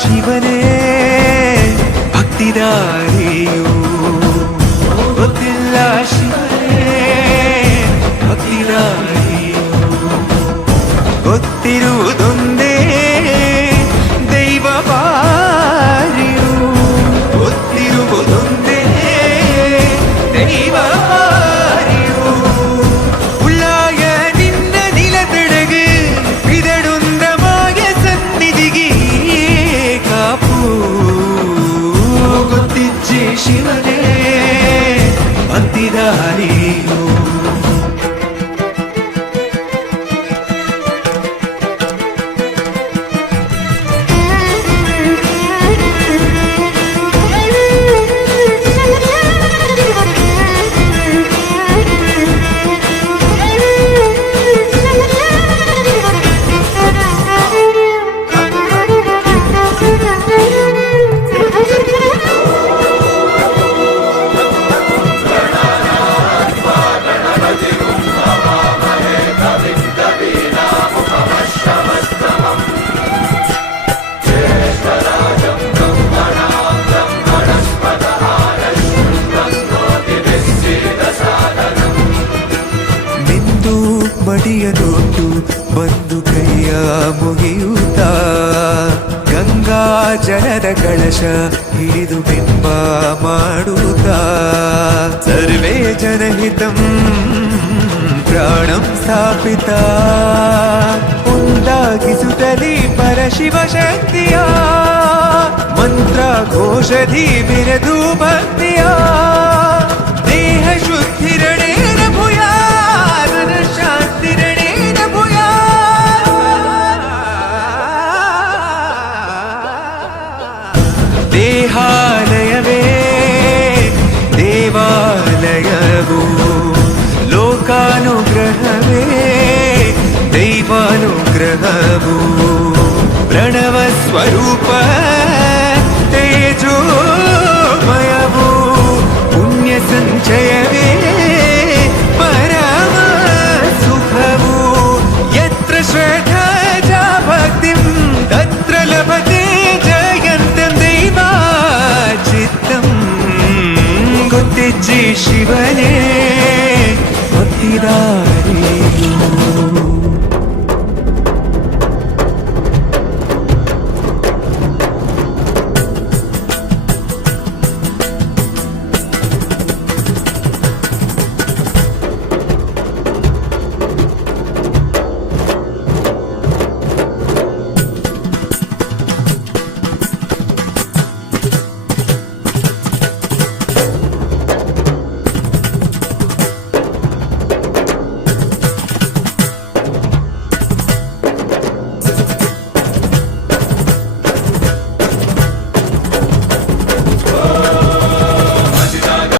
ಶಿವನೇ ಭಕ್ತಿದಾರಿಯು, ಗೊತ್ತಿಲ್ಲ ಶಿವನೇ ಭಕ್ತಿದಾರಿಯು. ಗೊತ್ತಿರುವುದೊಂದೇ ದೈವ ಬಾರಿಯು, ಗೊತ್ತಿರುವುದೊಂದೇ ದೈವ ಬಾರಿಯು. ಉಳ್ಳಾಯ ನಿನ್ನ ನಿಲತಡೆಗೆ ಬಿದಡುಂದ ಮಾಯ ಸನ್ನಿಧಿಗೆ ಕಾಪು. ಗೊತ್ತಿಜ್ಜೆ ಶಿವನೇ ಭಕ್ತಿದಾರಿಯು. ಮಡಿಯನೊಟ್ಟು ಬಂದು ಕೈಯ ಮುಗಿಯುತ್ತ ಗಂಗಾ ಜಲದ ಕಳಶ ಹಿಡಿದು ಬಿಂಬ ಮಾಡುತ್ತ ಸರ್ವೇ ಜನಹಿತಂ ಪ್ರಾಣಂ ಸ್ಥಾಪಿತ ಉಂಟಾಗಿಸುತ್ತಲಿ ಪರಶಿವ ಶಕ್ತಿಯ ಮಂತ್ರ ಘೋಷಧಿ ಬಿರದು ಭಕ್ತಿಯ ದೇಹ ಶುದ್ಧಿರಣೇನ ಭೂಯಾ ಶಾಂತಿರಣೇನ ಭೂಯಾ. ದೇಹಾಲಯವೇ ದೇವಾಲಯವು, ಲೋಕಾನುಗ್ರಹವೇ ದೈವಾನುಗ್ರಹವು. ಪ್ರಣವ ಸ್ವರೂಪ ತೇಜೋಮಯವು, ಪುಣ್ಯ ಸಂಚಯವೇ ಪರಮ ಸುಖವು. ಯತ್ರ ಶ್ರದ್ಧಾ ಚ ಭಕ್ತಿಂ ತತ್ರ ಲಭತೆ ಜಯಂತಂ ದೈವಾಚಿತ್ತಂ. ಗೊತ್ತಿಜ್ಜೆ ಶಿವನೇ ಭಕ್ತಿದಾರಿಯು.